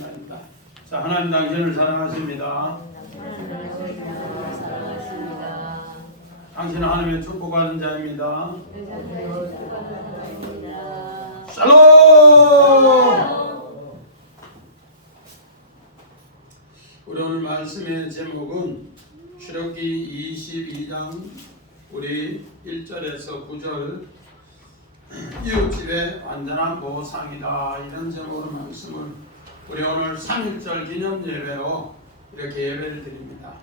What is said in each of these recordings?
말입니다. 자, 하나님 당신을 사랑하십니다. 당신은 하나님의 축복받은 자입니다. 샬롬! 우리 오늘 말씀의 제목은 출애굽기 22장 우리 1절에서 9절 이웃집의 완전한 보상이다, 이런 제목으로 말씀을 우리 오늘 3.1절 기념 예배로 이렇게 예배를 드립니다.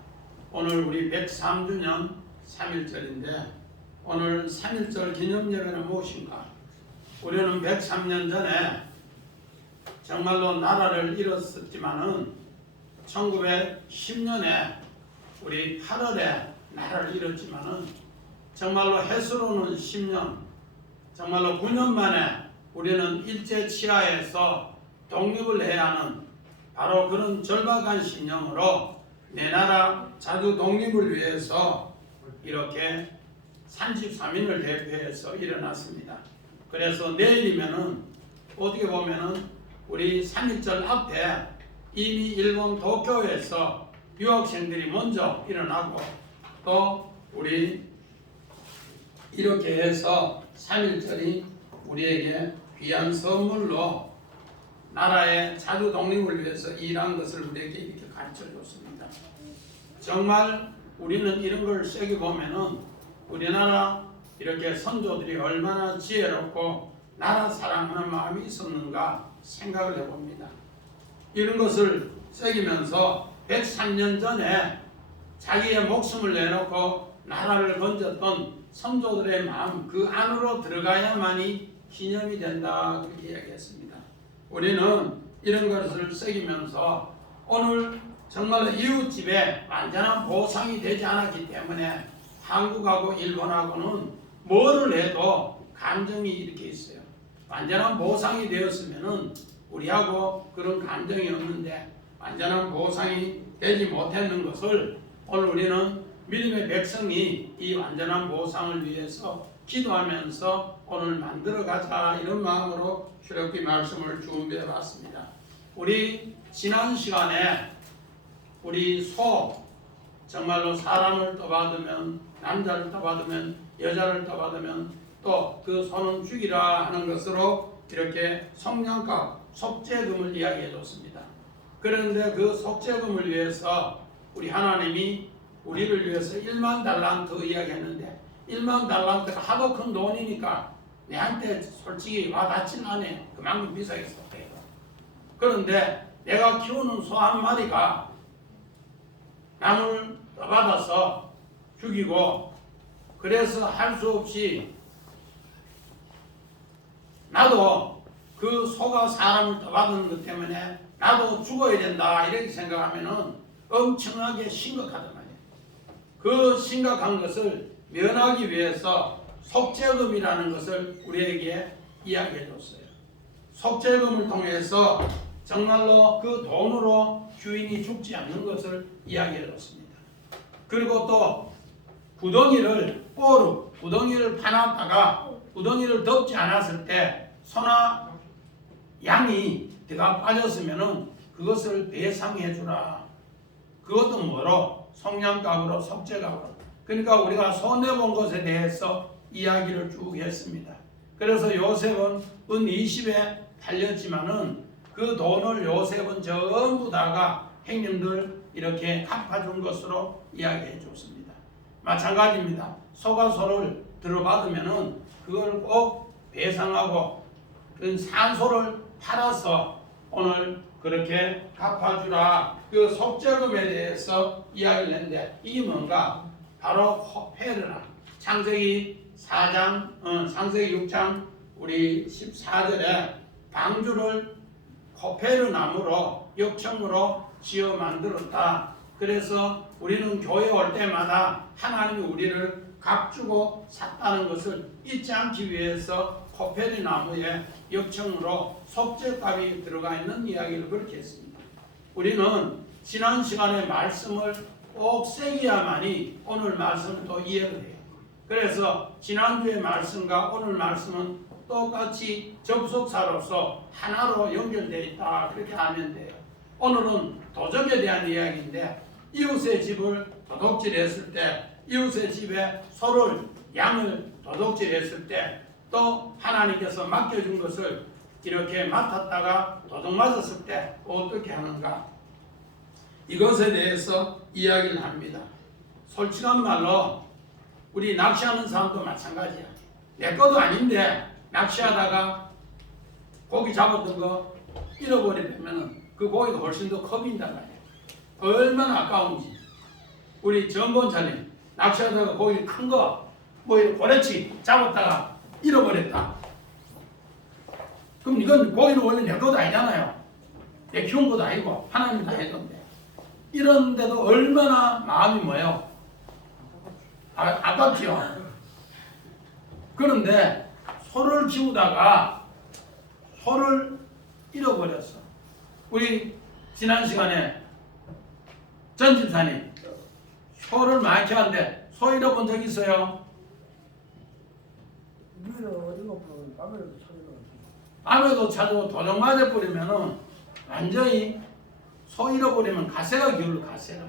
오늘 우리 103주년 3.1절인데 오늘 3.1절 기념 예배는 무엇인가? 우리는 103년 전에 정말로 나라를 잃었었지만은 1910년에 우리 8월에 나라를 잃었지만은 정말로 해수로는 10년, 정말로 9년 만에 우리는 일제 치하에서 독립을 해야 하는 바로 그런 절박한 심령으로 내 나라 자주 독립을 위해서 이렇게 33인을 대표해서 일어났습니다. 그래서 내일이면은 어떻게 보면은 우리 3.1절 앞에 이미 일본 도쿄에서 유학생들이 먼저 일어나고 또 우리 이렇게 해서 3.1절이 우리에게 귀한 선물로 나라의 자주 독립을 위해서 일한 것을 우리에게 이렇게 가르쳐 줬습니다. 정말 우리는 이런 걸 세게 보면은 우리나라 이렇게 선조들이 얼마나 지혜롭고 나라 사랑하는 마음이 있었는가 생각을 해봅니다. 이런 것을 새기면서 103년 전에 자기의 목숨을 내놓고 나라를 건졌던 선조들의 마음, 그 안으로 들어가야만이 기념이 된다, 그렇게 이야기했습니다. 우리는 이런 것을 새기면서 오늘 정말로 이웃집에 완전한 보상이 되지 않았기 때문에 한국하고 일본하고는 뭐를 해도 감정이 이렇게 있어요. 완전한 보상이 되었으면은 우리하고 그런 감정이 없는데 완전한 보상이 되지 못했는 것을 오늘 우리는 믿음의 백성이 이 완전한 보상을 위해서 기도하면서 오늘 만들어가자, 이런 마음으로 출애굽기 말씀을 준비해 봤습니다. 우리 지난 시간에 우리 소, 정말로 사람을 떠받으면, 남자를 떠받으면, 여자를 떠받으면 또 그 소는 죽이라 하는 것으로 이렇게 속량값, 속죄금을 이야기해 줬습니다. 그런데 그 속죄금을 위해서 우리 하나님이 우리를 위해서 1만 달란트 이야기했는데 1만 달란트가 하도 큰 돈이니까 내한테 솔직히 와닿진 않네. 그만큼 비싸게 썼대요. 그런데 내가 키우는 소 한 마리가 남을 떠받아서 죽이고 그래서 할 수 없이 나도 그 소가 사람을 떠받는 것 때문에 나도 죽어야 된다, 이렇게 생각하면은 엄청나게 심각하단 말이에요. 그 심각한 것을 면하기 위해서 속죄금이라는 것을 우리에게 이야기해 줬어요. 속죄금을 통해서 정말로 그 돈으로 주인이 죽지 않는 것을 이야기해 줬습니다. 그리고 또 구덩이를 파놨다가 구덩이를 덮지 않았을 때 소나 양이 들어가 빠졌으면은 그것을 배상해 주라. 그것도 뭐로? 속량값으로, 속죄값으로. 그러니까 우리가 손해본 것에 대해서 이야기를 쭉 했습니다. 그래서 요셉은 은 20에 팔렸지만은 그 돈을 요셉은 전부 다가 형님들 이렇게 갚아준 것으로 이야기해 줬습니다. 마찬가지입니다. 소가 소를 들어받으면은 그걸 꼭 배상하고 그 산소를 팔아서 오늘 그렇게 갚아주라, 그 속죄금에 대해서 이야기를 했는데 이게 뭔가? 바로 코페르나. 창세기 6장 우리 14절에 방주를 코페르 나무로 역청으로 지어 만들었다. 그래서 우리는 교회 올 때마다 하나님이 우리를 값주고 샀다는 것을 잊지 않기 위해서 코페르 나무에 역청으로 속죄값이 들어가 있는 이야기를 그렇게 했습니다. 우리는 지난 시간에 말씀을 꼭 새겨야만이 오늘 말씀을 또 이해를 해요. 그래서 지난주의 말씀과 오늘 말씀은 똑같이 접속사로서 하나로 연결되어 있다. 그렇게 하면 돼요. 오늘은 도적에 대한 이야기인데 이웃의 집을 도둑질했을 때 이웃의 집에 소를 양을 도둑질했을 때 또 하나님께서 맡겨준 것을 이렇게 맡았다가 도둑 맞았을 때 어떻게 하는가? 이것에 대해서 이야기를 합니다. 솔직한 말로 우리 낚시하는 사람도 마찬가지야. 내 것도 아닌데 낚시하다가 고기 잡았던 거 잃어버리면 그 고기가 훨씬 더 커진단 말이야. 얼마나 아까운지. 우리 전본사님 낚시하다가 고기 큰 거 뭐 고래치 잡았다가 잃어버렸다. 그럼 이건 고기는 원래 내 것도 아니잖아요. 내 키운 것도 아니고 하나님 다 해줬는데 이런데도 얼마나 마음이 뭐예요? 아깝죠. 그런데 소를 키우다가 소를 잃어버렸어. 우리 지난 시간에 전 집사님 소를 많이 키웠는데 소 잃어본 적 있어요? 밤에도 찾아고 도둑 맞아버리면은 완전히 소 잃어버리면 가세가 기울어. 가세가.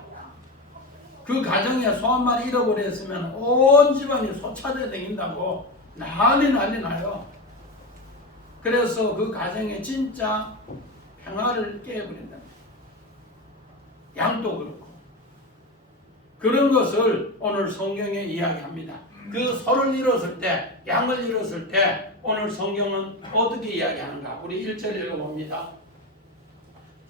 그 가정에 소 한 마리 잃어버렸으면 온 집안이 소 찾아야 다닌다고 난리 나요. 그래서 그 가정에 진짜 평화를 깨버린다. 양도 그렇고 그런 것을 오늘 성경에 이야기합니다. 그 소를 잃었을 때, 양을 잃었을 때 오늘 성경은 어떻게 이야기하는가? 우리 1절 읽어봅니다.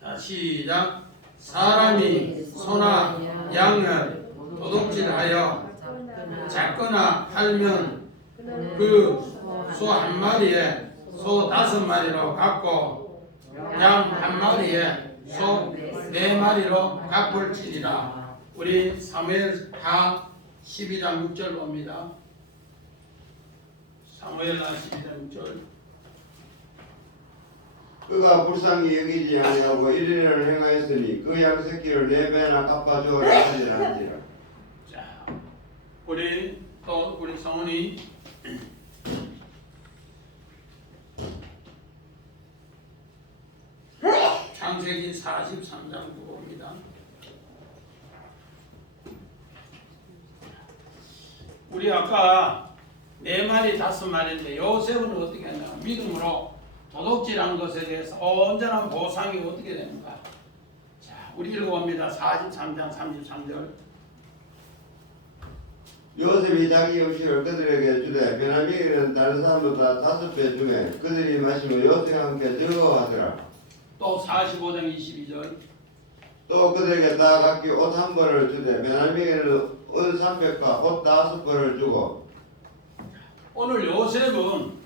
자, 시작. 사람이 소나 양을 도둑질하여 잡거나 팔면 그 소 한 마리에 소 5마리로 갚고 양 한 마리에 소 4마리로 갚을지니라. 우리 사무엘하 12장 6절 봅니다. 사무엘하 12장 6절. 그가 불쌍히 여기지 아니하고 일일을 행하였으니 그 양 새끼를 4배나 갚아주어라 하니라. 자, 우리 성훈이 창세기 43장 보고입니다. 우리 아까 4마리 5마리인데 요셉은 어떻게 했냐? 믿음으로 도둑질한 것에 대해서 온전한 보상이 어떻게 되는가? 자, 우리 읽어봅니다. 43장 33절. 요셉이 자기 음식을 그들에게 주되 베냐민은 다른 사람보다 5배 중에 그들이 마시며 요셉과 함께 즐거워하더라. 또 45장 22절. 또 그들에게 다 각기 옷 한 벌을 주되 베냐민은 옷 300과 옷 5벌을 주고. 오늘 요셉은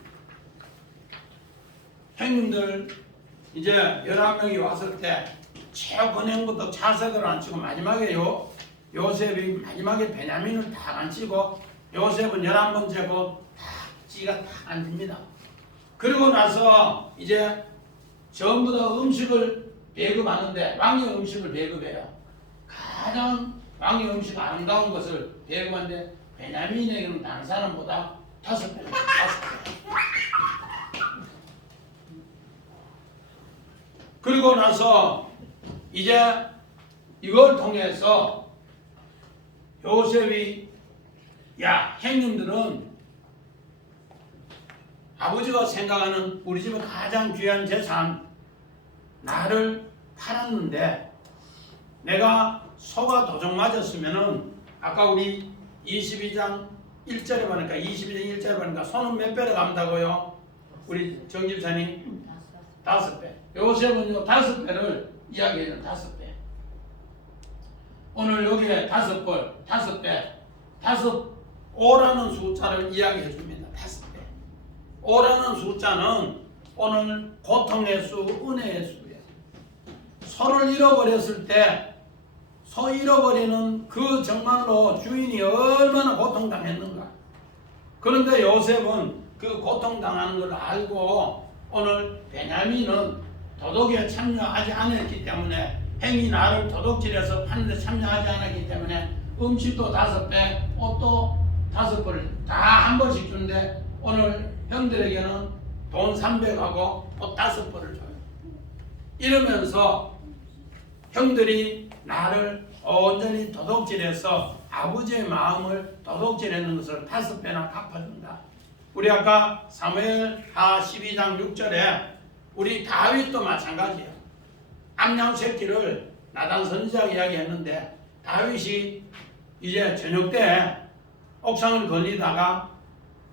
형님들 이제 11명이 왔을 때 최근행부터 차색을 안 치고 마지막에 요셉이 마지막에 베냐민을 다 안 치고 요셉은 11번째고 다 찌가 다 앉습니다. 그리고 나서 이제 전부 다 음식을 배급하는데 왕의 음식을 배급해요. 가장 왕의 음식 아름다운 것을 배급하는데 베냐민에게는 다른 사람보다 5배. 그리고 나서 이제 이걸 통해서 요셉이 야 형님들은 아버지가 생각하는 우리 집은 가장 귀한 재산 나를 팔았는데 내가 소가 도둑 맞았으면은 아까 우리 22장 1절에 보니까 22장 1절에 보니까 소는 몇 배를 감다고요? 우리 정집사님 5배. 요셉은요 5배를 이야기해요. 5배. 오늘 여기에 5벌, 5배, 5라는 숫자를 이야기해 줍니다. 5배. 5라는 숫자는 오늘 고통의 수, 은혜의 수예요. 소를 잃어버렸을 때 소 잃어버리는 그 정말로 주인이 얼마나 고통당했는가. 그런데 요셉은 그 고통당하는 걸 알고 오늘 베냐민은 도둑에 참여하지 않았기 때문에 행이 나를 도둑질해서 파는데 참여하지 않았기 때문에 음식도 5배, 옷도 5벌을 다 한 번씩 주는데 오늘 형들에게는 돈 300하고 옷 5벌을 줘요. 이러면서 형들이 나를 온전히 도둑질해서 아버지의 마음을 도둑질했는 것을 5배나 갚아준다. 우리 아까 사무엘하 12장 6절에 우리 다윗도 마찬가지예요. 암양 새끼를 나단 선지자가 이야기했는데 다윗이 이제 저녁 때 옥상을 걸리다가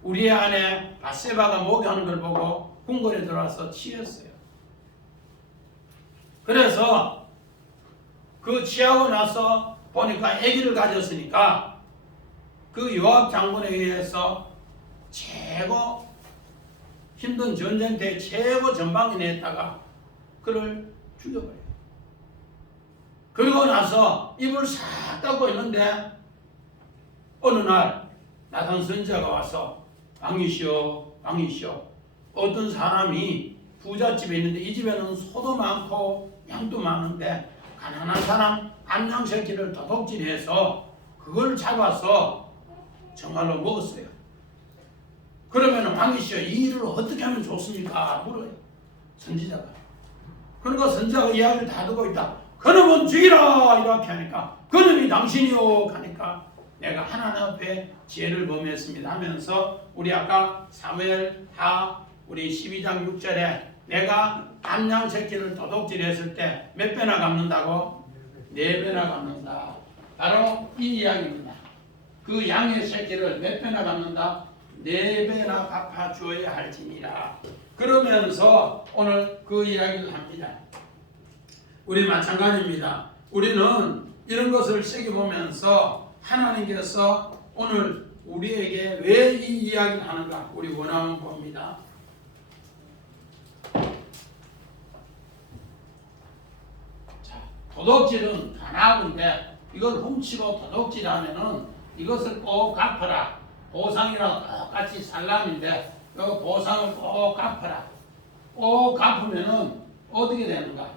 우리의 아내 바세바가 목욕하는 걸 보고 궁궐에 들어와서 취했어요. 그래서 그 취하고 나서 보니까 아기를 가졌으니까 그 요압 장군에 의해서 최고 힘든 전쟁터에 최고 전방위에 했다가 그를 죽여버려요. 그러고 나서 입을 싹 닦고 있는데 어느 날 나단 선지자가 와서 왕이시여 왕이시여 어떤 사람이 부잣집에 있는데 이 집에는 소도 많고 양도 많은데 가난한 사람 암양 새끼를 도둑질해서 그걸 잡아서 정말로 먹었어요. 그러면 왕이시여 이 일을 어떻게 하면 좋습니까? 물어요. 선지자가. 그러니까 선지자가 이야기를 다 듣고 있다. 그놈은 죽이라 이렇게 하니까 그놈이 당신이요 하니까 내가 하나님 앞에 지혜를 범했습니다 하면서 우리 아까 사무엘하 우리 12장 6절에 내가 암양 새끼를 도둑질했을 때 몇 배나 갚는다고? 4배나 갚는다. 바로 이 이야기입니다. 그 양의 새끼를 몇 배나 갚는다? 4배나 갚아주어야 할지니라. 그러면서 오늘 그 이야기를 합니다. 우리 마찬가지입니다. 우리는 이런 것을 새겨보면서 하나님께서 오늘 우리에게 왜 이 이야기를 하는가 우리 원하면 봅니다. 자, 도둑질은 가나운데 이걸 훔치고 도둑질하면은 이것을 꼭 갚아라. 보상이랑 똑같이 살람인데 이 보상을 꼭 갚아라. 꼭 갚으면은 어떻게 되는가?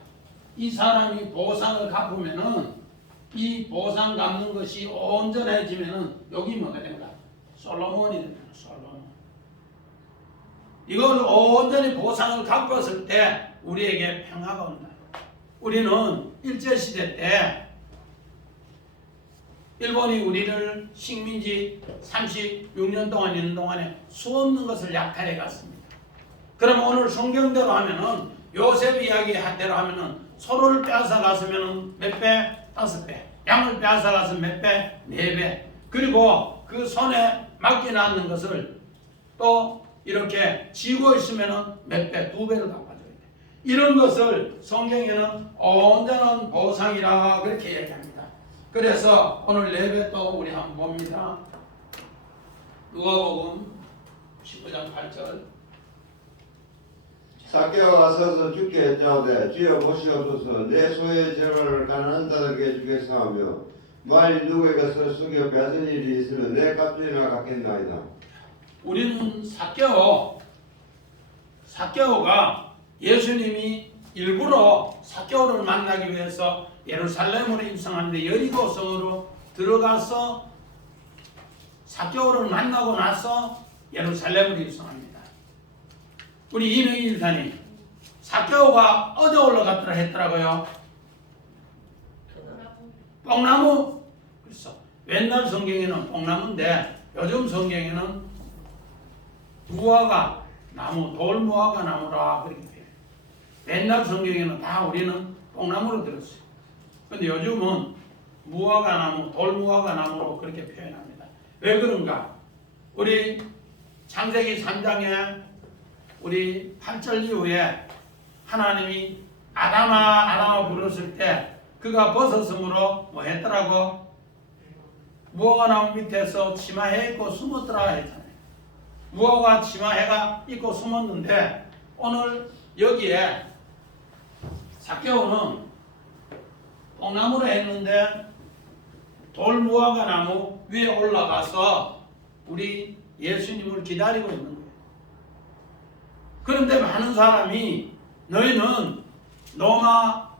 이 사람이 보상을 갚으면은 이 보상 갚는 것이 온전해지면은 여기 뭐가 된다? 솔로몬이 된다. 솔로몬. 이걸 온전히 보상을 갚았을 때 우리에게 평화가 온다. 우리는 일제시대 때 일본이 우리를 식민지 36년 동안 있는 동안에 수없는 것을 약탈해 갔습니다. 그럼 오늘 성경대로 하면은 요셉 이야기 한 대로 하면은 소를 빼앗아 갔으면은 몇 배? 5배. 양을 빼앗아 갔으면 몇 배? 4배. 그리고 그 손에 맡겨놨는 것을 또 이렇게 쥐고 있으면은 몇 배? 2배를 갚아줘야 돼. 이런 것을 성경에는 온전한 보상이라 그렇게 얘기합니다. 그래서 오늘 4배 또 우리 한번 봅니다. 누가복음 19장 8절. 삭개오가 서서 주께 했자오되 주여 보시옵소서 내 소의 재물을 가난한 자들에게 주겠사오며 만일 누구에게서 속여 빼앗은 일이 있으면 내 값이나 갚겠나이다. 우리는 삭개오가 예수님이 일부러 삭개오를 만나기 위해서 예루살렘으로 입성하는데 여리고성으로 들어가서 삭개오를 만나고 나서 예루살렘으로 입성합니다. 우리 이명희 일사님 삭개오가 어디 올라갔더라 했더라고요? 뽕나무. 그래서 옛날 성경에는 뽕나무인데 요즘 성경에는 무화과 나무, 돌무화과 나무라 그렇게 돼요. 옛날 성경에는 다 우리는 뽕나무로 들었어요. 근데 요즘은 무화과 나무, 돌무화과 나무로 그렇게 표현합니다. 왜 그런가? 우리 창세기 3장에 우리 8절 이후에 하나님이 아담아 부르실 때 그가 벗었으므로 뭐 했더라고? 무화과 나무 밑에서 치마해 입고 숨었더라 했잖아요. 무화과 치마해가 입고 숨었는데 오늘 여기에 삭개오는 뽕나무로 했는데 돌무화과 나무 위에 올라가서 우리 예수님을 기다리고 있는 거예요. 그런데 많은 사람이 너희는 로마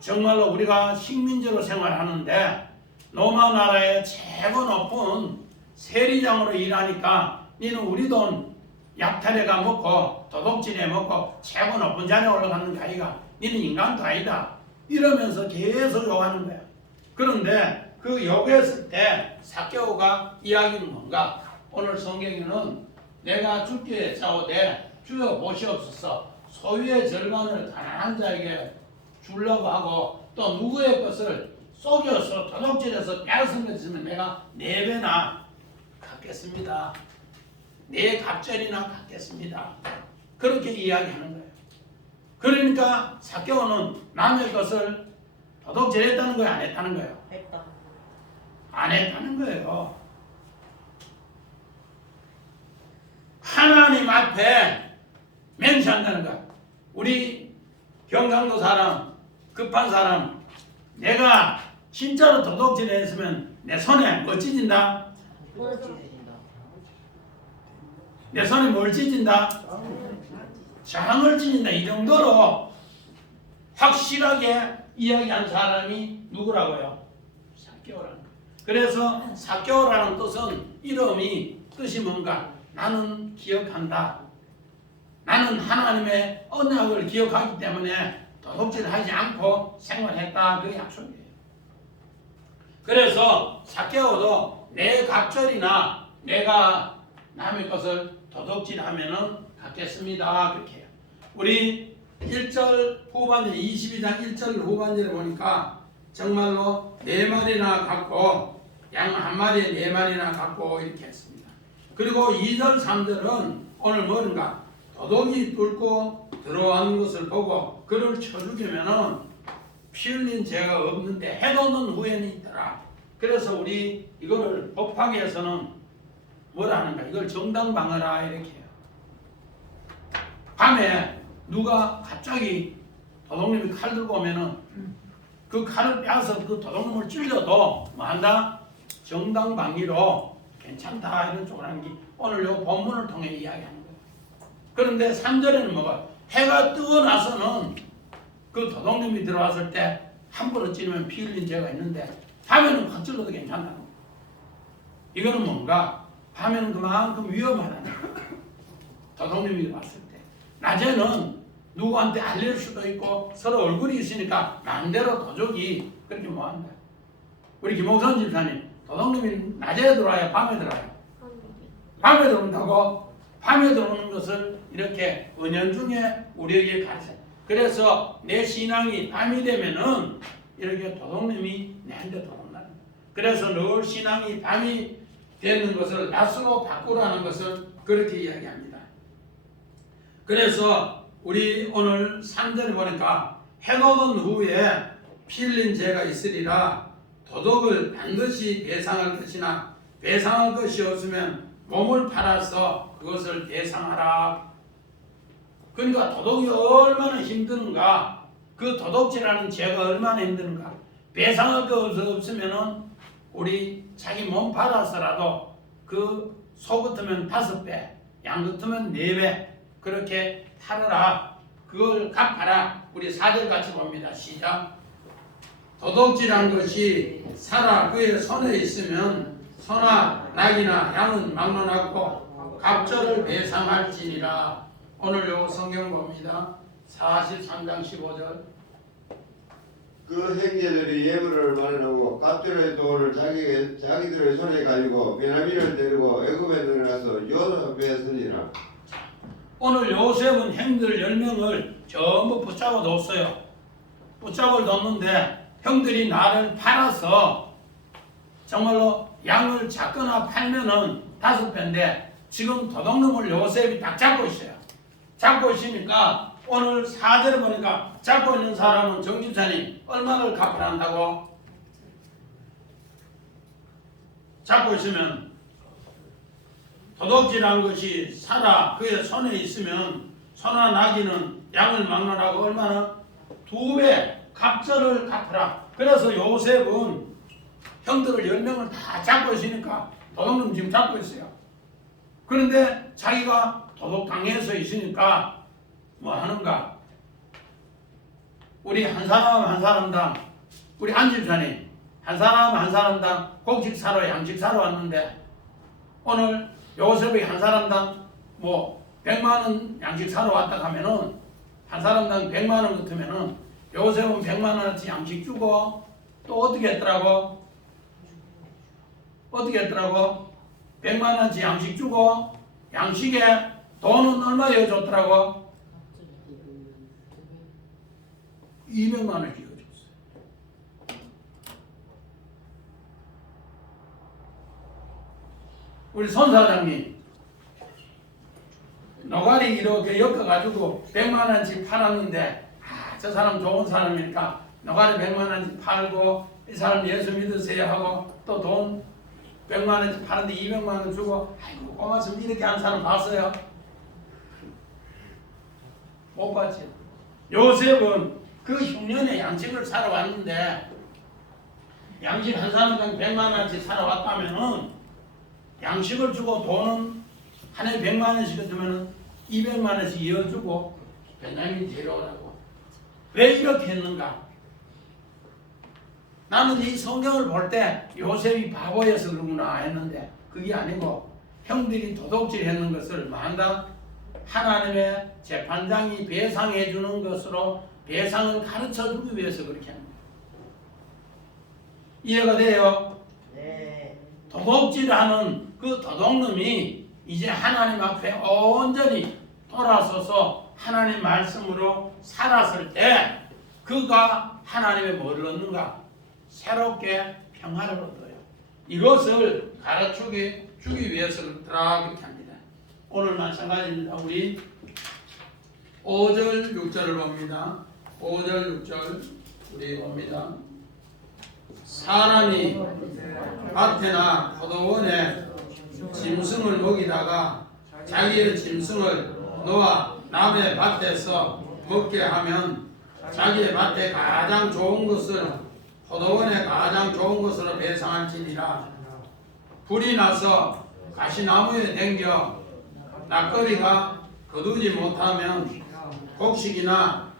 정말로 우리가 식민지로 생활하는데 로마 나라의 최고 높은 세리장으로 일하니까 너는 우리 돈 약탈해가 먹고 도둑질해 먹고 최고 높은 자리에 올라가는 게 아이가 니는 인간도 아니다 이러면서 계속 욕하는 거야. 그런데 그 욕했을 때 삭개오가 이야기는 뭔가? 오늘 성경에는 내가 죽게 싸우되 주여 보시옵소서 소유의 절반을 가난한 자에게 주려고 하고 또 누구의 것을 속여서 도둑질해서 빼앗은 것 있으면 내가 4배나 갚겠습니다. 4갑절이나 갚겠습니다. 그렇게 이야기하는 거예요. 그러니까 삭개오는 남의 것을 도둑질했다는 거예요? 안 했다는 거예요? 했다. 안 했다는 거예요. 하나님 앞에 맹세한다는 거야. 우리 경상도 사람, 급한 사람, 내가 진짜로 도둑질 했으면 내 손에 뭐 찢진다? 손을 찢으신다. 내 손에 뭘 찢진다? 장을 찢는다. 이 정도로 확실하게 이야기한 사람이 누구라고요? 삭개오라는 거예요. 그래서 삭개오라는 뜻은 뜻이 뭔가? 나는 기억한다. 나는 하나님의 언약을 기억하기 때문에 도둑질하지 않고 생활했다. 그 약속이에요. 그래서 삭개오도 내 갑절이나 내가 남의 것을 도둑질하면은 갚겠습니다. 그렇게 해요. 우리 1절 후반절 22장 1절 후반절에 보니까 정말로 4마리나 갖고 양 1마리에 4마리나 갖고 이렇게 했습니다. 그리고 2절 3절은 오늘 뭔가 도둑이 뚫고 들어오는 것을 보고 그를 쳐 죽이면은 피 흘린 죄가 없는데 해놓는 후에는 있더라. 그래서 우리 이거를 법학에서는 뭐라 하는가? 이걸 정당방어라 이렇게 해요. 밤에 누가 갑자기 도둑님이 칼 들고 오면은 그 칼을 빼서 그 도둑놈을 찔러도 뭐 한다? 정당방위로 괜찮다 이런 쪽으로 하는 게 오늘 요 본문을 통해 이야기하는 거예요. 그런데 3절에는 뭐가? 해가 뜨고 나서는 그 도둑님이 들어왔을 때 함부로 찌르면 피 흘린 죄가 있는데 밤에는 확 찔러도 괜찮다는 거예요. 이거는 뭔가? 밤에는 그만큼 위험하다는 거예요. 도둑님이 들어왔을 때. 낮에는 누구한테 알릴 수도 있고 서로 얼굴이 있으니까 마음대로 도둑이 그렇게 뭐한다. 우리 김홍선 집사님 도둑님이 낮에 들어와요? 밤에 들어와요? 밤에 들어온다고? 밤에 들어오는 것을 이렇게 은연중에 우리에게 가르쳐요. 그래서 내 신앙이 밤이 되면은 이렇게 도둑님이 내한테 들어온다는 거예요. 그래서 늘 신앙이 밤이 되는 것을 낮으로 바꾸라는 것을 그렇게 이야기합니다. 그래서 우리 오늘 3절에 보니까 해놓은 후에 피 흘린 죄가 있으리라 도둑을 반드시 배상할 것이나 배상할 것이 없으면 몸을 팔아서 그것을 배상하라. 그러니까 도둑이 얼마나 힘드는가, 그 도둑질하는 죄가 얼마나 힘드는가. 배상할 거 없으면은 우리 자기 몸 팔아서라도 그 소 같으면 5배, 양 같으면 4배 그렇게 팔아라. 그걸 갚아라. 우리 4절 같이 봅니다. 시작. 도둑질한 것이 살아 그의 손에 있으면 소나 낙이나 양은 막론하고 갑절을 배상할지니라. 오늘 요 성경 봅니다. 43장 15절. 그 형제들이 예물을 마련하고 갑절의 돈을 자기들의 손에 가지고 베냐민을 데리고 애굽에 들어가서 요셉에 오늘 요셉은 형들 10명을 전부 붙잡아 뒀어요. 붙잡아 뒀는데 형들이 나를 팔아서 정말로 양을 잡거나 팔면은 5배인데 지금 도둑놈을 요셉이 딱 잡고 있어요. 잡고 있으니까 오늘 4절에 보니까 잡고 있는 사람은 정집사님 얼마를 갚아야 한다고? 잡고 있으면 도둑질한 것이 살아 그의 손에 있으면 소나 나귀는 양을 막론하고 얼마나? 2배 갑절을 갚으라. 그래서 요셉은 형들을 10명을 다 잡고 있으니까 도둑놈 지금 잡고 있어요. 그런데 자기가 도둑당해서 있으니까 뭐 하는가? 우리 한 사람 한 사람당, 우리 안집사님 한 사람 한 사람당 곡식 사러 양식 사러 왔는데 오늘 요셉이 한 사람당 뭐 100만 원 양식 사러 왔다 하면은 한 사람당 100만 원 같으면은 요셉은 100만 원어치 양식 주고 또 어떻게 했더라고? 어떻게 했더라고? 100만 원어치 양식 주고 양식에 돈은 얼마 이어줬더라고? 200만 원씩 이어줬어요. 우리 손 사장님 노가리 이렇게 엮어가지고 100만 원씩 팔았는데 저 사람 좋은 사람이니까 노가리 100만 원씩 팔고 이 사람 예수 믿으세요 하고 또 돈 100만 원씩 파는데 200만 원 주고 아이고 고맙습니다 이렇게 하는 사람 봤어요? 못 봤지. 요셉은 그 흉년에 양식을 사러 왔는데 양식 한 사람당 100만 원씩 사러 왔다면은 양식을 주고 돈은 한 해 100만 원씩 주면은 200만 원씩 이어주고 베냐민 데려오라고. 왜 이렇게 했는가? 나는 이 성경을 볼 때 요셉이 바보여서 그러구나 했는데 그게 아니고 형들이 도둑질 했는 것을 만다 하나님의 재판장이 배상해 주는 것으로 배상을 가르쳐 주기 위해서 그렇게 합니다. 이해가 돼요? 네. 도둑질하는 그 도둑놈이 이제 하나님 앞에 온전히 돌아서서 하나님 말씀으로 살았을 때 그가 하나님의 뭐를 얻는가? 새롭게 평화를 얻어요. 이것을 가르치기 주기 위해서 그렇더라 그렇게 합니다. 오늘 마찬가지입니다. 우리 5절 6절을 봅니다. 5절 6절 우리 봅니다. 사람이 밭에나 포도원에 짐승을 먹이다가 자기의 짐승을 놓아 남의 밭에서 먹게 하면 자기의 밭에 가장 좋은 것을 포도원에 가장 좋은 것으로 배상할지니라. 불이 나서 가시나무에 댕겨 낯거리가 거두지 못하면 곡식이나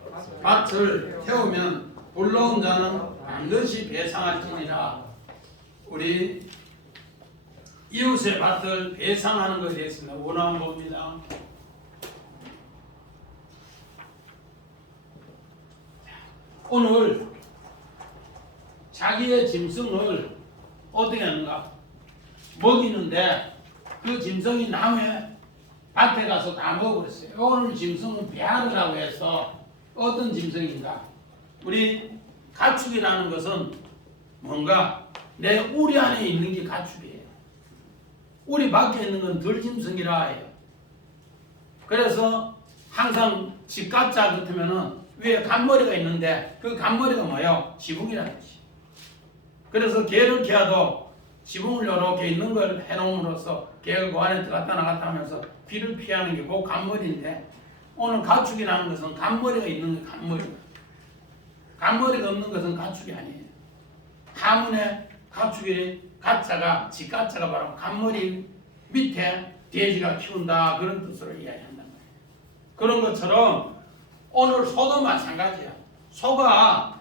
밭을 태우면 불러온 자는 반드시 배상할지니라. 우리 이웃의 밭을 배상하는 것에 대해서 원하는 겁니다. 오늘 자기의 짐승을 어떻게 하는가? 먹이는데 그 짐승이 남의 밭에 가서 다 먹어버렸어요. 오늘 짐승은 배하르라고 해서 어떤 짐승인가? 우리 가축이라는 것은 뭔가 내 우리 안에 있는 게 가축이에요. 우리 밖에 있는 건 들짐승이라 해요. 그래서 항상 집가짜 같으면은 위에 간머리가 있는데 그 간머리가 뭐예요? 지붕이라는 것이. 그래서 개를 키워도 지붕을 이렇게 있는 걸 해놓음으로써 개가 그 안에 들어갔다 나갔다 하면서 비를 피하는 게 그 간머리인데 오늘 가축이라는 것은 간머리가 있는 게 간머리. 간머리가 없는 것은 가축이 아니에요. 가문의 가축이 가짜가 지가짜가 바로 간머리 밑에 돼지가 키운다 그런 뜻으로 이야기한단 말이에요. 그런 것처럼 오늘 소도 마찬가지야. 소가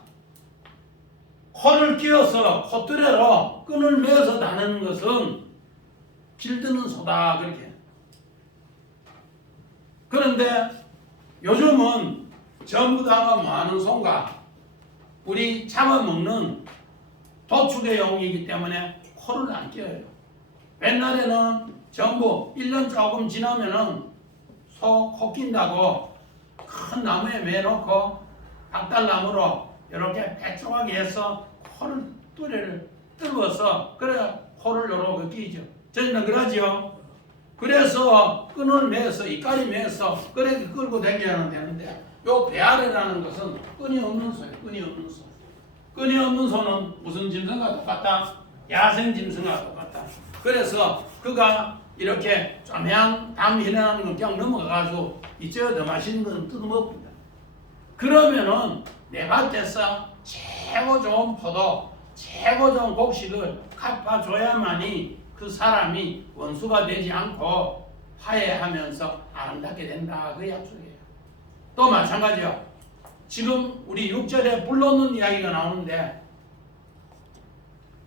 코를 끼워서 콧뚜레로 끈을 매어서 다니는 것은 길드는 소다 그렇게. 그런데 요즘은 전부 다가 뭐하는 소인가? 우리 잡아먹는 도축의 용이기 때문에 코를 안 끼워요. 옛날에는 전부 1년 조금 지나면은 소 코 낀다고 큰 나무에 매놓고 박달나무로 이렇게 빼쪽하게 해서 코를 뚜레를 뚫어서 그래야 코를 요렇게 끼죠. 저희는 그러죠. 그래서 끈을 매서 이까리 매서 그래 끌고 다녀야 되는데 요 배아래라는 것은 끈이 없는 소예요. 끈이 없는 소. 끈이 없는 소는 무슨 짐승과 똑같다? 야생 짐승과 똑같다. 그래서 그가 이렇게 쫌양 담 일어나는 건 그냥 넘어가가지고 이쪽에 더 맛있는 건 뜯어먹습니다. 그러면은 내 밭에서 최고 좋은 포도, 최고 좋은 곡식을 갚아줘야만이 그 사람이 원수가 되지 않고 화해하면서 아름답게 된다. 그 약속이에요. 또 마찬가지요. 지금 우리 6절에 불 놓는 이야기가 나오는데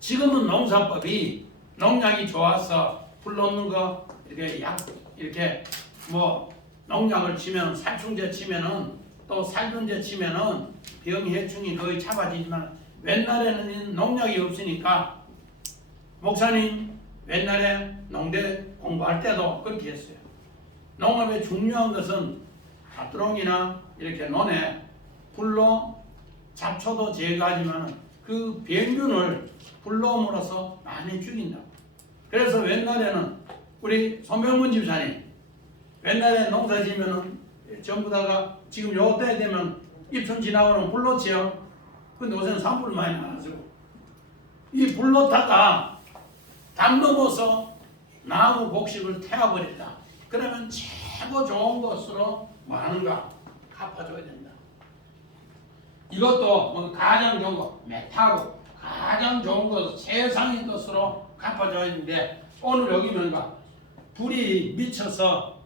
지금은 농사법이 농약이 좋아서 불 놓는 거 이렇게 약 이렇게 뭐 농약을 치면 살충제 치면은 또 살균제 치면은 병해충이 거의 잡아지지만 옛날에는 농약이 없으니까 목사님 옛날에 농대 공부할 때도 그렇게 했어요. 농업의 중요한 것은 밭두렁이나 이렇게 논에 불로 잡초도 제거하지만 그 병균을 불로움으로써 많이 죽인다고. 그래서 옛날에는 우리 손병문 집사님 옛날에 농사 지면은 전부 다가 지금 요때 되면 입춘 지나고는 불로 치요. 근데 요새는 산불 많이 나가지고 이 불로 타가 담 넘어서 나무 곡식을 태워버린다. 그러면 최고 좋은 것으로 뭐 하는가? 갚아줘야 된다. 이것도 뭐 가장 좋은 거 메타고 가장 좋은 것 세상의 것으로 갚아줘야 되는데 오늘 여기 뭔가 불이 미쳐서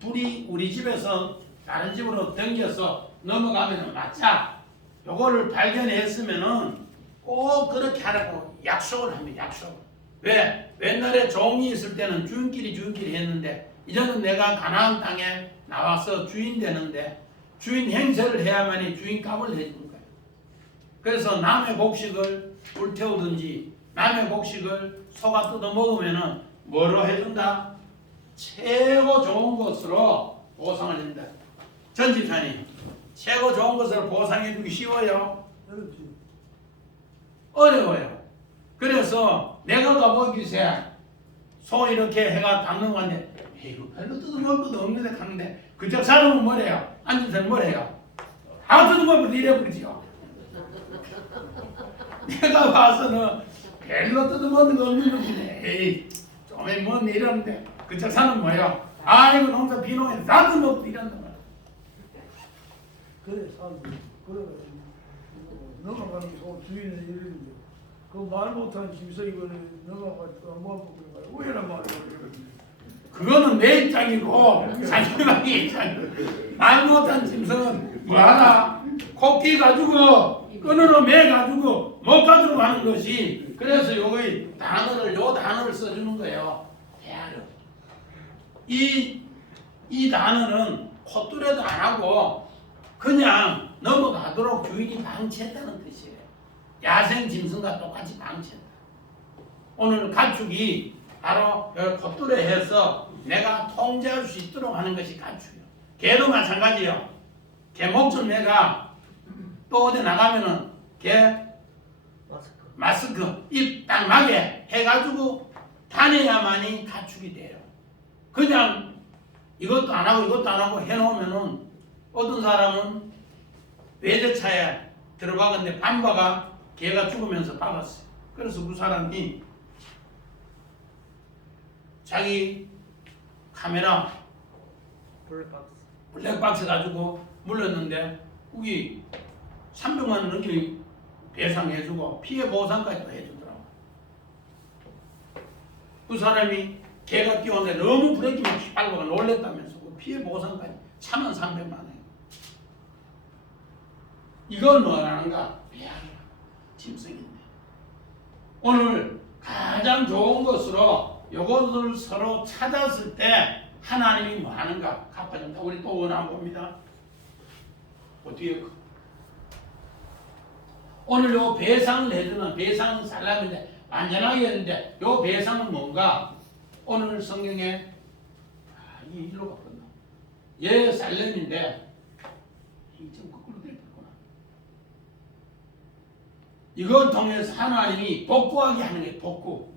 불이 우리 집에서 다른 집으로 던져서 넘어가면 맞자 요거를 발견했으면은 꼭 그렇게 하라고 약속을 합니다. 약속. 왜? 옛날에 종이 있을 때는 주인끼리 했는데 이제는 내가 가나안 땅에 나와서 주인 되는데 주인 행세를 해야만이 주인값을 해주는 거예요. 그래서 남의 곡식을 불태우든지 남의 곡식을 소가 뜯어 먹으면은 뭐로 해준다? 최고 좋은 것으로 보상을 해준다. 전 집사님, 최고 좋은 것을 보상해주기 쉬워요? 어려워요. 그래서 내가 가보기세 소 이렇게 해가 담는 건데 이거 별로 뜯어먹을 것도 없는데 가는데 그쪽 사람은 뭐래요? 앉은 사람은 뭐래요? 다 뜯어먹을 이래버리지요. 내가 봐서는 별로 뜯어먹는 거 없는 것이네. 에이 좀에 뭔 이러는데 그쪽 사람은 뭐예요? 아이고 농사 비농에 다 뜯어먹고 이런단 말이야. 그래 사람들이 그래 넘어가는 소 주인은 이러는데 그 말 못하는 짐승 이거는 넘어가지고 안 먹고 그런 거야. 왜란 말이야? 그거는 내 입장이고 상대방의 입장이고 말 못한 짐승은 뭐하나? 코끼 가지고 끈으로 매 가지고 못 가도록 하는 것이 그래서 여기 단어를 요 단어를 써주는 거예요. 대하려. 이 단어는 콧뚜레도 안 하고 그냥 넘어가도록 주인이 방치했다는 뜻이에요. 야생 짐승과 똑같이 방치했다. 오늘 가축이 바로 콧뚜레 해서 내가 통제할 수 있도록 하는 것이 가축이요. 개도 마찬가지요. 개 목줄 내가 또 어디 나가면은 개 마스크 입 딱 나게 해가지고 다녀야만이 가축이 돼요. 그냥 이것도 안 하고 이것도 안 하고 해놓으면은 어떤 사람은 외제차에 들어가는데 밤바가 개가 죽으면서 박았어요. 그래서 그 사람이 자기 카메라 블랙박스 가지고 물렸는데 거기 300만 원 넘게 배상해주고 피해 보상까지도 해주더라고. 그 사람이 개가 뛰어오는데 너무 브레이크만 밟아가 놀랬다면서 그 피해 보상까지 1300만 원. 이건 뭐라는가? 짐승인데 오늘 가장 좋은 것으로 이것을 서로 찾았을 때 하나님이 뭐 하는가? 갚아준다. 우리 또 원하는 겁니다. 어떻게 오늘 요 배상을 해주는 배상은 살라는데 완전하게 했는데 요 배상은 뭔가? 오늘 성경에 이 일로 갔구나. 얘 살렘인데 이 좀 거꾸로 됐구나. 이걸 통해서 하나님이 복구하게 하는 게 복구.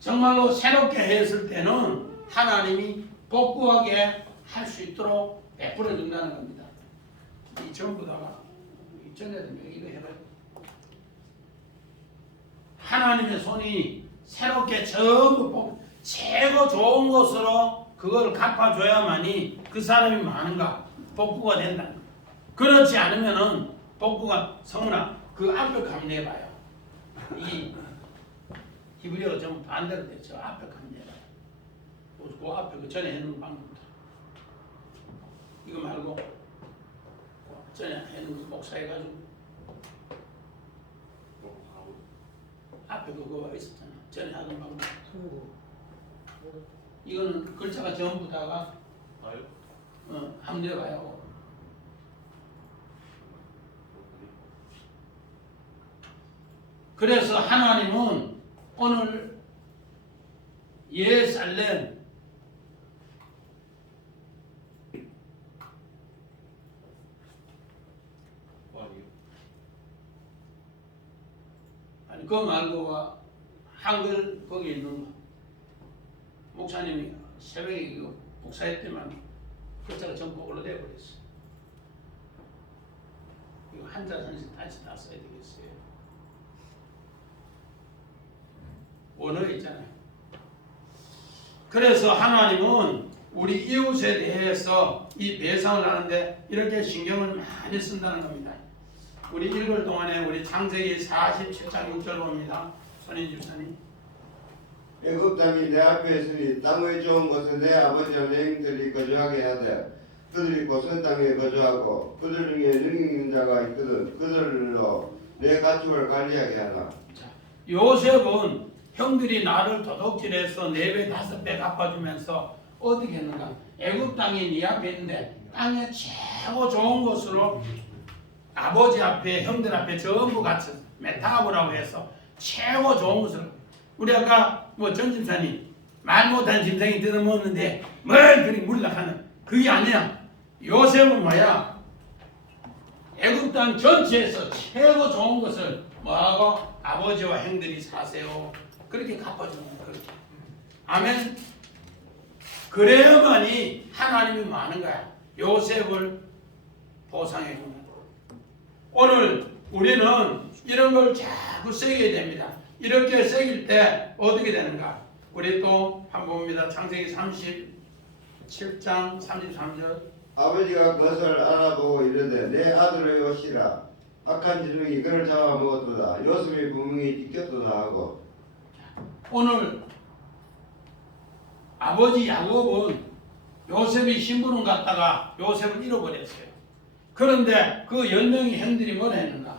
정말로 새롭게 했을 때는 하나님이 복구하게 할 수 있도록 베풀어 준다는 겁니다. 이 전부 다가 전에도 이거 해봐요. 하나님의 손이 새롭게 전부 최고 좋은 것으로 그걸 갚아줘야만이 그 사람이 많은가 복구가 된다. 그렇지 않으면은 복구가 성훈아 그 앞에 가면 내봐요. 이 히브리어가 좀 반대로 됐죠. 앞에 가면 내봐요. 그 앞에 그 전에 해놓은 방법부터 이거 말고 전에 해놓은 거 복사해가지고 앞에 그거 있었잖아. 전에 하던 방법. 이거는 글자가 전부 다가 가요? 한번 내려가요. 그래서 하나님은 오늘 예살렘 아니 그거 말고 한글 거기 있는 거 목사님이 새벽에 이거 목사했더만 글자가 전부 올라돼 버렸어. 이거 한자 선생 다시 다 써야 되겠어요. 원어 있잖아요. 그래서 하나님은 우리 이웃에 대해서 이 배상을 하는데 이렇게 신경을 많이 쓴다는 겁니다. 우리 읽을 동안에 우리 창세기 47장 6절 봅니다. 손인 집사님. 애굽 땅이 내 앞에 있으니 땅의 좋은 것은 내 아버지와 내 형들이 거주하게 하되 그들이 고선 땅에 거주하고 그들 중에 능력 있는 자가 있거든 그들로 내 가축을 관리하게 하라. 자, 요셉은 형들이 나를 도둑질해서 4배 5배 갚아주면서 어떻게 했는가? 애굽 땅이 네 앞에 있는데 땅에 최고 좋은 것으로 아버지 앞에 형들 앞에 전부 같이 메타보라고 해서 최고 좋은 것을 우리 아까 전 집사님 말 못한 짐승이 뜯어먹는데 뭘 그리 물락하는 그게 아니야. 요셉은 뭐야? 애굽 땅 전체에서 최고 좋은 것을 뭐하고 아버지와 형들이 사세요. 그렇게 갚아주는 거야. 그렇게. 아멘. 그래야만이 하나님이 많은 거야. 요셉을 보상해 주는 거야. 오늘 우리는 이런 걸 자꾸 새겨야 됩니다. 이렇게 새길 때 어떻게 되는가? 우리 또 한번 봅니다. 창세기 37장 33절. 아버지가 그것을 알아보고 이르되 내 아들의 요시라 악한 지능이 그를 잡아먹었도다. 요셉의 부명이 지켰도다 하고. 오늘 아버지 야곱은 요셉이 심부름 갔다가 요셉을 잃어버렸어요. 그런데 그 10명의 형들이 뭘 했는가?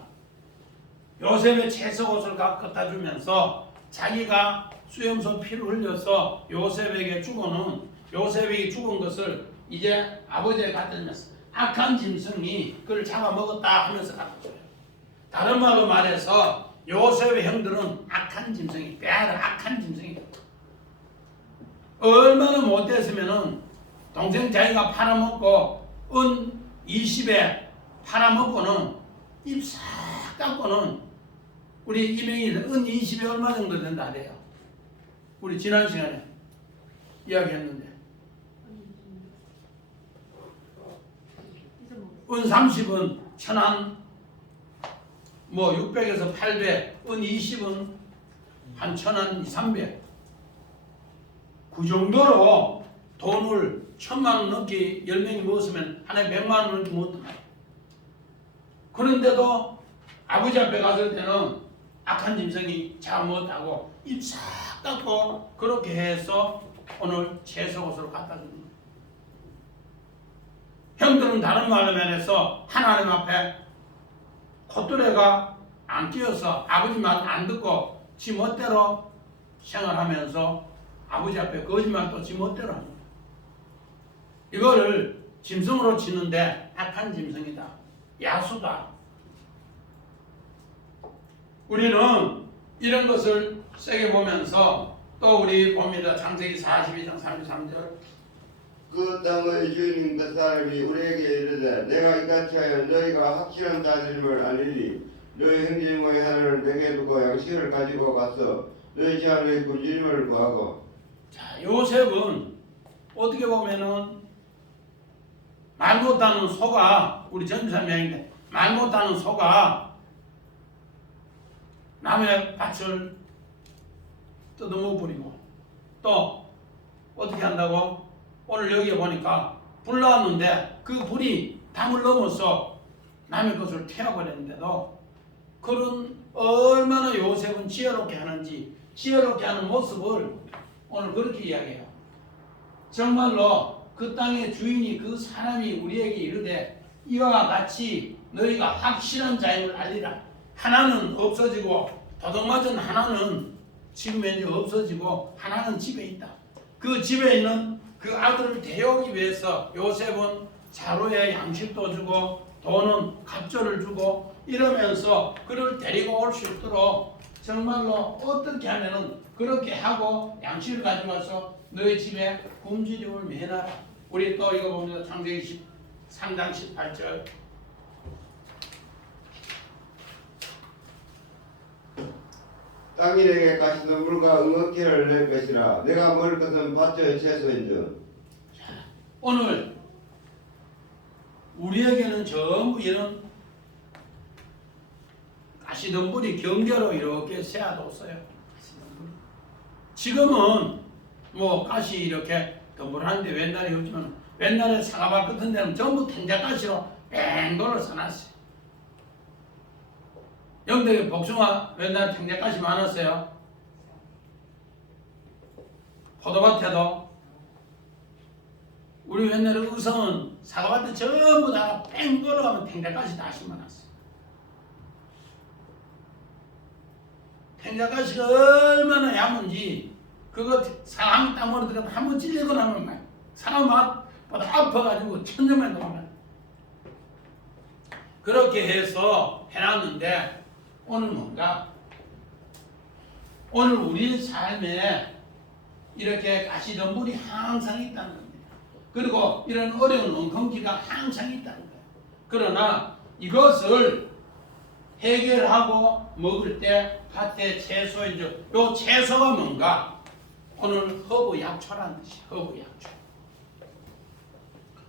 요셉의 채석 옷을 갖다 주면서 자기가 수염소 피를 흘려서 요셉에게 요셉에게 죽은 것을 이제 아버지에게 갖다 주면서 악한 짐승이 그를 잡아먹었다 하면서 갖다 줘요. 다른 말로 말해서 요셉의 형들은 악한 짐승이 악한 짐승이 얼마나 못됐으면은 동생 자기가 팔아먹고 은 20에 팔아먹고는 입 싹 닦고는 우리 이명이 은 20에 얼마 정도 된다 그래요. 우리 지난 시간에 이야기했는데 은 30은 1000원 600에서 800, 은 20은 한 1000원, 300. 그 정도로 돈을 1000만원 넘게 10명이 먹었으면 한 해 100만원 넘게 먹었단 말이에요. 그런데도 아버지 앞에 갔을 때는 악한 짐승이 잡아먹었다고 입 싹 닦고 그렇게 해서 오늘 채석옷으로 갖다 주는 거예요. 형들은 다른 말로 해서 하나님 앞에 콧뚜레가 안 끼어서 아버지 말 안 듣고 지 멋대로 생활하면서 아버지 앞에 거짓말도 지 멋대로 합니다. 이거를 짐승으로 치는데 악한 짐승이다. 야수다. 우리는 이런 것을 세게 보면서 또 우리 봅니다. 창세기 42장 33절. 그 땅의 주인인 그 사람이 우리에게 이르되 내가 이같이 하여 너희가 확실한 자들임을 알리니 너희 형제 중의 하나를 내게 두고 양식을 가지고 가서 너희 자녀의 군주님을 구하고. 자, 요셉은 어떻게 보면은 말 못하는 소가 우리 전사명인데 말 못하는 소가 남의 밭을 뜯어먹어버리고 또 어떻게 한다고? 오늘 여기에 보니까 불 나왔는데 그 불이 담을 넘어서 남의 것을 태워버렸는데도 그런 얼마나 요셉은 지혜롭게 하는지 지혜롭게 하는 모습을 오늘 그렇게 이야기해요. 정말로 그 땅의 주인이 그 사람이 우리에게 이르되 이와 같이 너희가 확실한 자임을 알리라. 하나는 없어지고 도둑맞은 하나는 지금 현재 없어지고 하나는 집에 있다. 그 집에 있는 그 아들을 데우기 위해서 요셉은 자루에 양식도 주고 돈은 갑절을 주고 이러면서 그를 데리고 올 수 있도록 정말로 어떻게 하면은 그렇게 하고 양식을 가져가서 너희 집에 굶주림을 면하라. 우리 또 이거 봅니다. 창세기 3장 18절. 땅일에게 가시는 물과 응어키를 낼 것이라. 내가 먹을 것은 밭의 채소인즉. 오늘 우리에게는 전부 이런 가시덤불이 경계로 이렇게 세워뒀어요. 지금은 뭐 가시 이렇게 덤불하는데 옛날에 요즘은 옛날에 사과밭 같은 데는 전부 텐자가시로 뺑 돌아서 놨어요. 영덕에 복숭아 옛날에 텐자가시 많았어요. 포도밭에도 우리 옛날에 의성은 사과밭에 전부 다 뺑 돌아가면 텐자가시 다 심어놨어요. 텐자가시가 얼마나 얇은지 그거 사람 땅으로 들어가면 한번 찔리고 나면 막 사람 맛보다 아파가지고 천정만 넘어가요. 그렇게 해서 해놨는데 오늘 뭔가 오늘 우리 삶에 이렇게 가시덤불이 항상 있다는 겁니다. 그리고 이런 어려운 엉겅퀴가 항상 있다는 거예요. 그러나 이것을 해결하고 먹을 때 밭의 채소이죠. 요 채소가 뭔가? 오늘 허브 약초라는 뜻이 허브 약초.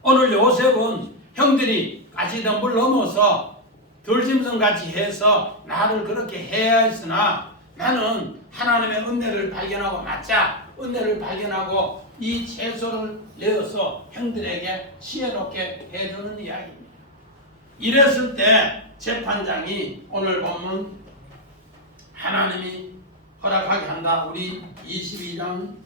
오늘 요셉은 형들이 가시덤불 넘어서 들짐승같이 해서 나를 그렇게 해야 했으나 나는 하나님의 은혜를 발견하고 맞자 은혜를 발견하고 이 채소를 내어서 형들에게 시해놓게 해주는 이야기입니다. 이랬을 때 재판장이 오늘 보면 하나님이 허락하게 한다. 우리 22장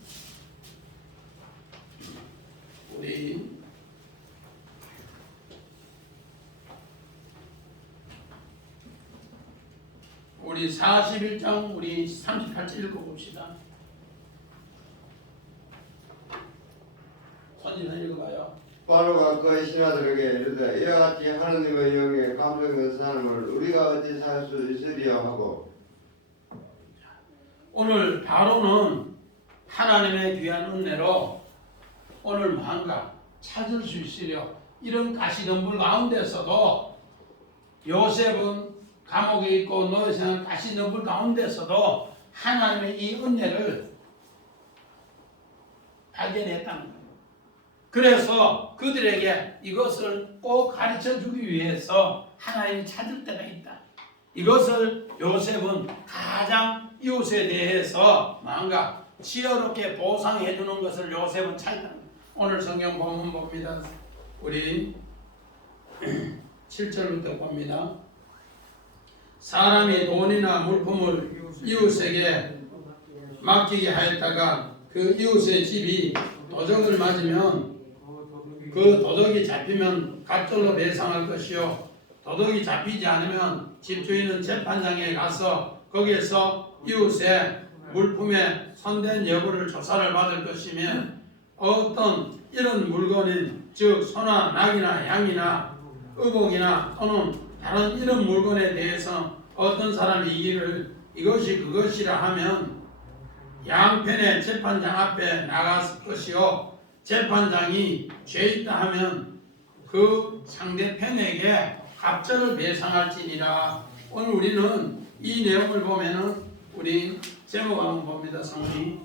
우리 41장 우리 38절 읽어봅시다. 선지자 읽어봐요. 바로가 그의 신하들에게 이르되 이와 같이 하나님의 영에 감동된 사람을 우리가 어찌 살 수 있으리요 하고. 오늘 바로는 하나님의 귀한 은혜로 오늘 뭔가 찾을 수 있으려 이런 가시덤불 가운데서도 요셉은 감옥에 있고 노예생활 가시덤불 가운데서도 하나님의 이 은혜를 발견했다는 거예요. 그래서 그들에게 이것을 꼭 가르쳐 주기 위해서 하나님이 찾을 때가 있다. 이것을 요셉은 가장 이웃에 대해서 뭔가 치열하게 보상해 주는 것을 요셉은 찾는다. 오늘 성경 본문 봅니다. 우리 7절부터 봅니다. 사람이 돈이나 물품을 이웃에게 맡기게 하였다가 그 이웃의 집이 도적을 맞으면 그 도덕이 잡히면 갑절로 배상할 것이요 도덕이 잡히지 않으면 집주인은 재판장에 가서 거기에서 이웃의 물품의 선된 여부를 조사를 받을 것이며 어떤 이런 물건인 즉 소나 낙이나 양이나 의복이나 또는 다른 이런 물건에 대해서 어떤 사람이 이기를 이것이 그것이라 하면 양편의 재판장 앞에 나갈 것이요 재판장이 죄 있다 하면 그 상대편에게 갑절을 배상할지니라. 오늘 우리는 이 내용을 보면은 우리 제목 한번 봅니다. 성리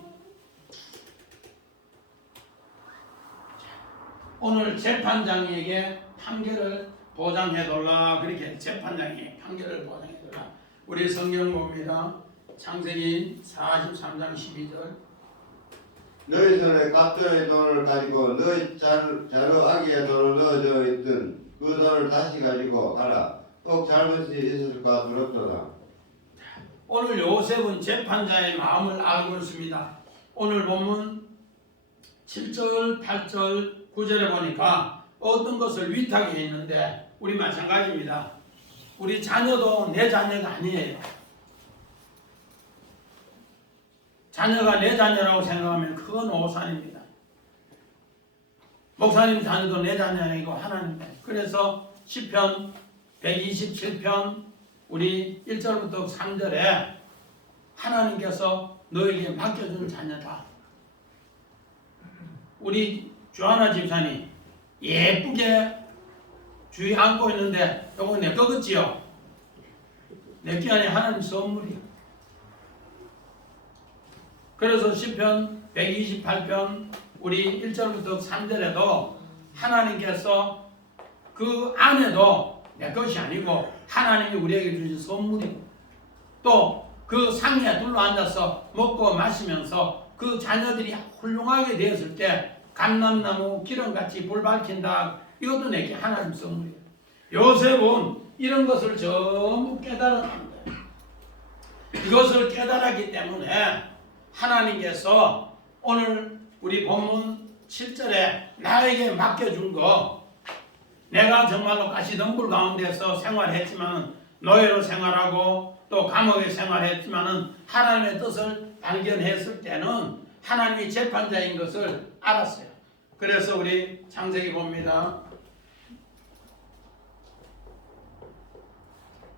오늘 재판장에게 판결을 보장해달라. 그렇게 재판장이 판결을 보장해달라. 우리 성경 봅니다. 창세기 43장 12절 너희 손에 갑절의 돈을 가지고 너희 자루 아기의 돈을 넣어져 있든 그 돈을 다시 가지고 가라. 꼭 잘못이 있을까 두렵도다. 오늘 요셉은 재판자의 마음을 알고 있습니다. 오늘 보면 7절, 8절, 9절에 보니까 어떤 것을 위탁해 있는데 우리 마찬가지입니다. 우리 자녀도 내 자녀가 아니에요. 자녀가 내 자녀라고 생각하면 그건 오산입니다. 목사님 자녀도 내 자녀 아니고 하나님. 그래서 시편 127편 우리 1절부터 3절에 하나님께서 너에게 맡겨준 자녀다. 우리 조하나 집사님 예쁘게 주위 안고 있는데 요거 내 거겠지요? 내게 아니 하나님 선물이요. 그래서 시편 128편 우리 1절부터 3절에도 하나님께서 그 안에도 내 것이 아니고 하나님이 우리에게 주신 선물이고 또 그 상에 둘러앉아서 먹고 마시면서 그 자녀들이 훌륭하게 되었을 때 감람나무 기름같이 불 밝힌다. 이것도 내게 하나님 선물이에요. 요셉은 이런 것을 전부 깨달았습니다. 이것을 깨달았기 때문에 하나님께서 오늘 우리 본문 7절에 나에게 맡겨준 거, 내가 정말로 가시덤불 가운데서 생활했지만 노예로 생활하고 또 감옥에 생활했지만 하나님의 뜻을 발견했을 때는 하나님이 재판자인 것을 알았어요. 그래서 우리 창세기 봅니다.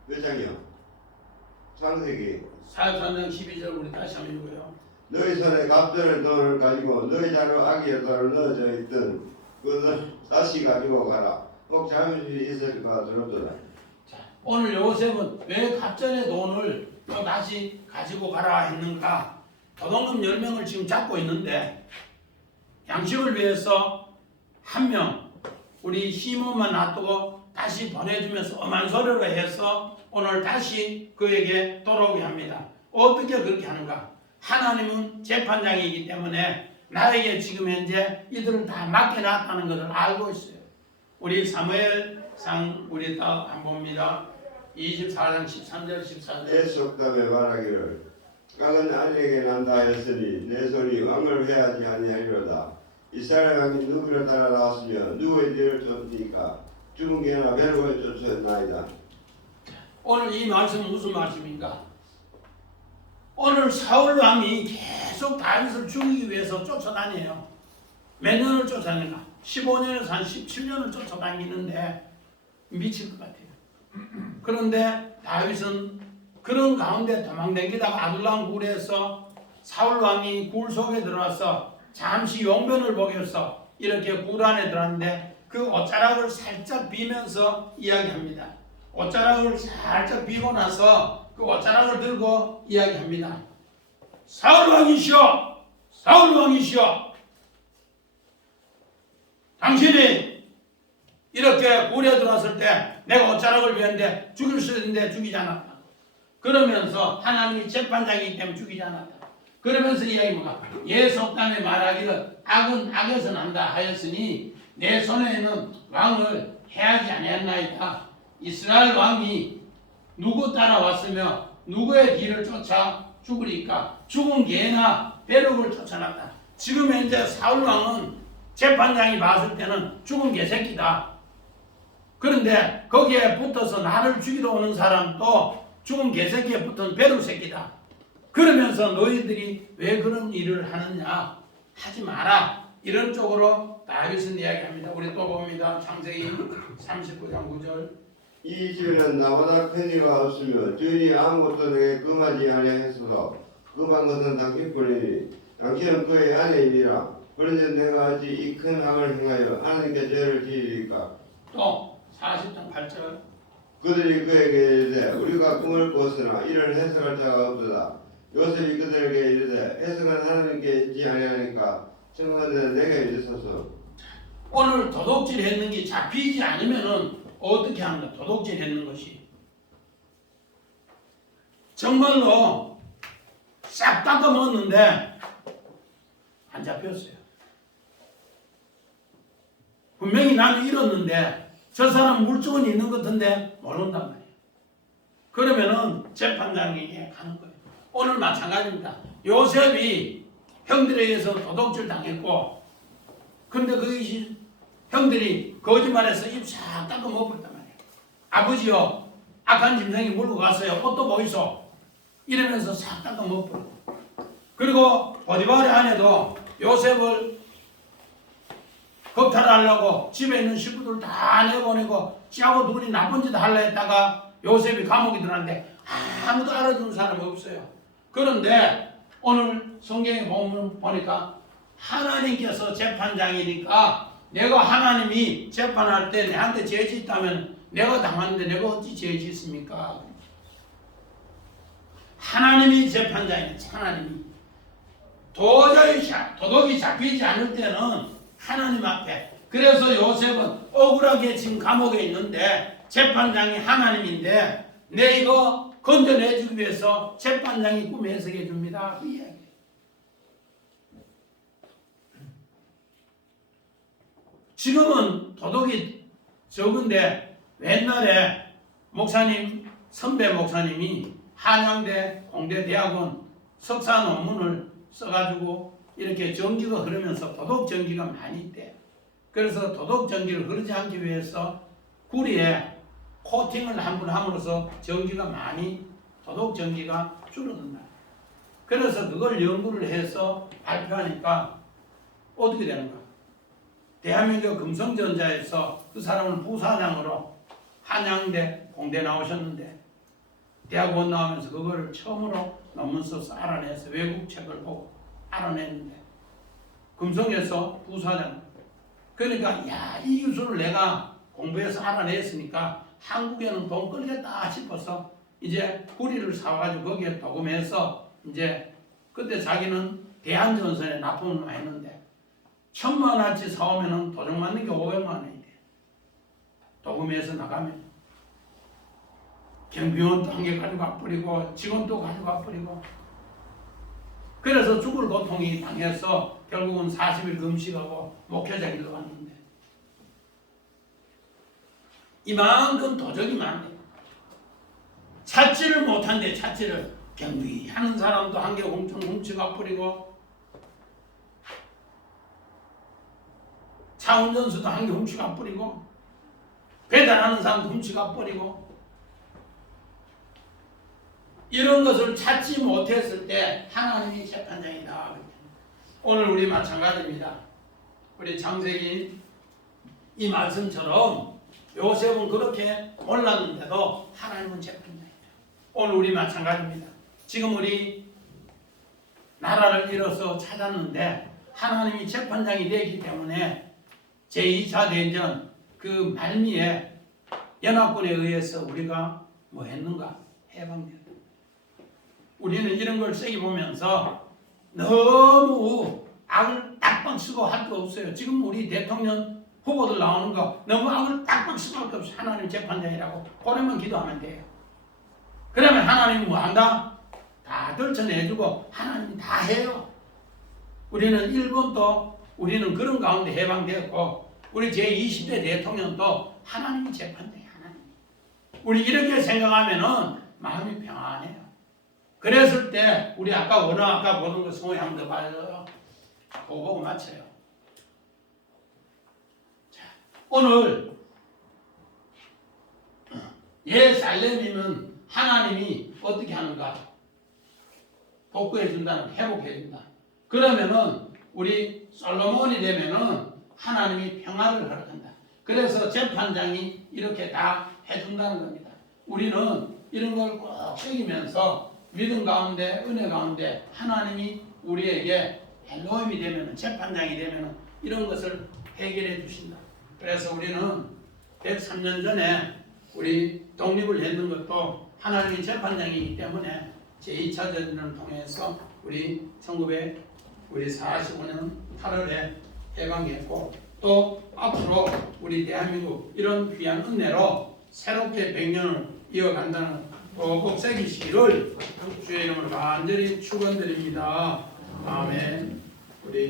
몇 장이요? 창세기. 43장 12절 우리 다시 한번 읽어요. 너희 손에 값되는 돈을 가지고 너희 자료 아기의 돈을 넣어져 있던 그것을 다시 가지고 가라. 꼭 잘못이 있을까 들었더라. 오늘 요셉은 왜 갑전의 돈을 또 다시 가지고 가라 했는가? 도둑놈 10명을 지금 잡고 있는데 양식을 위해서 한 명 우리 시몬만 놔두고 다시 보내주면서 엄한 소리로 해서 오늘 다시 그에게 돌아오게 합니다. 어떻게 그렇게 하는가? 하나님은 재판장이기 때문에 나에게 지금 현재 이들을 다 맡겨놨다는 것을 알고 있어요. 우리 사무엘상 우리 다 한번 봅니다. 24장 13절 14절. 애속담에 말하기를 깡은 아내에게 난다 했으니 내 손이 왕을 회하지 아니하리로다. 이스라엘 왕이 누구를 따라 나왔으며 누구의 뒤를 쫓으니까 죽은 개나 배로에 쫓았나이다. 오늘 이 말씀은 무슨 말씀인가? 오늘 사울 왕이 계속 다윗을 죽이기 위해서 쫓아다녀요. 몇 년을 쫓아다니는가? 15년에서 한 17년을 쫓아다니는데 미칠 것 같아요. 그런데 다윗은 그런 가운데 도망다니다가 아둘람 굴에서 사울 왕이 굴 속에 들어와서 잠시 용변을 보기 위해서 이렇게 굴 안에 들어왔는데 그 옷자락을 살짝 비면서 이야기합니다. 옷자락을 살짝 비고 나서 그 옷자락을 들고 이야기합니다. 사울 왕이시여, 사울 왕이시여, 당신이 이렇게 굴에 들어왔을 때 내가 옷자락을 비었는데 죽일 수 있는데 죽이지 않았다. 그러면서 하나님이 재판장이기 때문에 죽이지 않았다. 그러면서 이야기합니다. 예속담에 말하기를 악은 악에서 난다 하였으니 내 손에 있는 왕을 해하지 아니했나이다. 이스라엘 왕이 누구 따라왔으며 누구의 뒤를 쫓아 죽으리까? 죽은 개나 배룩을 쫓아났다. 지금 현재 사울 왕은 재판장이 봤을 때는 죽은 개새끼다. 그런데 거기에 붙어서 나를 죽이러 오는 사람도 죽은 개새끼에 붙은 배룩 새끼다. 그러면서 너희들이 왜 그런 일을 하느냐? 하지 마라. 이런 쪽으로 다윗은 이야기합니다. 우리 또 봅니다. 창세기 39장 9절. 이 집에는 나보다 큰 이가 없으며 주인이 아무것도 내게 금하지 아니하였어도 금한 것은 당신뿐이니 당신은 그의 아내이니라. 그런데 내가 어찌 이 큰 악을 행하여 하나님께 죄를 지으리까? 또 40장 8절. 그들이 그에게 이르되 우리가 꿈을 꿨으나 이를 해석할 자가 없도다. 요셉이 그들에게 이르되 해석은 하나님께 있지 아니하니까 청하되 내게 있어서. 오늘 도둑질 했는 게 잡히지 않으면은 어떻게 하는가? 도둑질 했는 것이 정말로 싹 닦아 먹었는데 안 잡혔어요. 분명히 나는 잃었는데 저 사람 물증은 있는 것 같은데 모른단 말이에요. 그러면은 재판장에게 가는 거예요. 오늘 마찬가지입니다. 요셉이 형들에 의해서 도둑질 당했고 근데 그것이 형들이 거짓말해서 입 싹 닦아 먹었단 말이에요. 아버지요, 악한 짐승이 물고 갔어요. 옷도 보이소. 이러면서 싹 닦아 먹고. 그리고 보디발의 아내도 요셉을 겁탈하려고 집에 있는 식구들 다 내보내고 지하고 둘이 나쁜 짓 하려 했다가 요셉이 감옥에 들어갔는데 아무도 알아주는 사람이 없어요. 그런데 오늘 성경에 보니까 하나님께서 재판장이니까 내가 하나님이 재판할 때 내한테 죄 짓다면 내가 당하는데 내가 어찌 죄 짓습니까? 하나님이 재판장이니 하나님이 도저히 도덕이 잡히지 않을 때는 하나님 앞에, 그래서 요셉은 억울하게 지금 감옥에 있는데 재판장이 하나님인데 내 이거 건져내주기 위해서 재판장이 꿈에 해석해 줍니다. 그 이야기. 지금은 도덕이 적은데 옛날에 목사님, 선배 목사님이 한양대 공대대학원 석사 논문을 써가지고 이렇게 전기가 흐르면서 도덕 전기가 많이 있대. 그래서 도덕 전기를 흐르지 않기 위해서 구리에 코팅을 한번 함으로써 전기가 많이 도덕 전기가 줄어든다. 그래서 그걸 연구를 해서 발표하니까 어떻게 되는가? 대한민국 금성전자에서 그 사람은 부사장으로 한양대 공대 나오셨는데 대학원 나오면서 그걸 처음으로 논문 써서 알아내서 외국 책을 보고 알아냈는데 금성에서 부사장. 그러니까 이 기술을 내가 공부해서 알아냈으니까 한국에는 돈 끌겠다 싶어서 이제 구리를 사가지고 거기에 도금해서 이제 그때 자기는 대한전선에 납품을 많이 했는데 1,000만원어치 사오면은 도장 맞는 게 500만원이 돼. 도금해서 나가면 경비원도 한 개 가져가 버리고 직원도 가져가 버리고 그래서 죽을 고통이 당해서 결국은 40일 금식하고 목회자기도 왔는데 이만큼 도적이 많네. 찾지를 못한대. 찾지를 경비하는 사람도 한 개 훔쳐가 버리고 차 운전수도 한 개 훔쳐가 버리고 배달하는 사람도 훔쳐가 버리고 이런 것을 찾지 못했을 때 하나님이 재판장이다. 오늘 우리 마찬가지입니다. 우리 창세기 이 말씀처럼 요셉은 그렇게 몰랐는데도 하나님은 재판장이다. 오늘 우리 마찬가지입니다. 지금 우리 나라를 잃어서 찾았는데 하나님이 재판장이 되기 때문에 제2차 대전 그 말미에 연합군에 의해서 우리가 뭐 했는가? 해방됐다. 우리는 이런 걸 세게 보면서 너무 악을 딱방 쓰고 할 거 없어요. 지금 우리 대통령 후보들 나오는 거 너무 악을 딱방 쓰고 할 거 없어요. 하나님 재판장이라고 그러면 기도하면 돼요. 그러면 하나님이 뭐 한다? 다 들춰내주고 하나님이 다 해요. 우리는 일본도 우리는 그런 가운데 해방되었고 우리 제20대 대통령도 하나님이 재판장이 하나님. 우리 이렇게 생각하면은 마음이 평안해요. 그랬을 때 우리 아까 보던 거 성호이 한번 더 봐요. 그거 보고 맞춰요. 자, 오늘 예살렘이면 하나님이 어떻게 하는가? 복구해 준다는, 회복해 준다. 그러면은 우리 솔로몬이 되면은 하나님이 평화를 허락한다. 그래서 재판장이 이렇게 다 해준다는 겁니다. 우리는 이런 걸 꼭 새기면서 믿음 가운데, 은혜 가운데 하나님이 우리에게 엘로힘이 되면, 재판장이 되면 이런 것을 해결해 주신다. 그래서 우리는 103년 전에 우리 독립을 했는 것도 하나님이 재판장이기 때문에 제2차 전쟁을 통해서 우리 1945년 8월에 해방했고 또 앞으로 우리 대한민국 이런 귀한 은혜로 새롭게 100년을 이어간다는 꼭 새기시기를 주의 이름으로 간절히 축원드립니다. 아멘. 우리